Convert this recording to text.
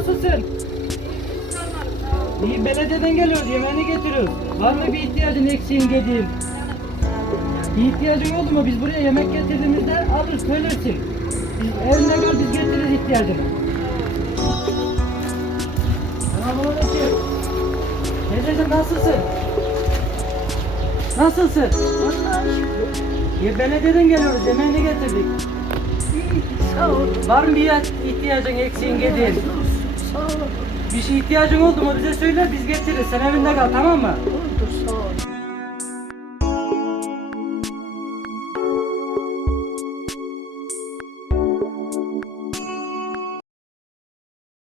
nasılsın? İyi belediyeden geliyoruz yemeğini getiriyoruz. Var mı bir ihtiyacın eksiğin gediğin? Bir ihtiyacın oldu mu biz buraya yemek getirdiğimizde alır söylersin. Biz evine gör biz getiririz ihtiyacını. Selamünaleyküm. Teyzeciğim nasılsın? Nasılsın? Ya belediyeden geliyoruz yemeğini getirdik. Var mı bir ihtiyacın eksiğin ol. Bir şey ihtiyacın oldu mu bize söyle biz getiririz. Sen evinde kal tamam mı? Oldu sağ ol.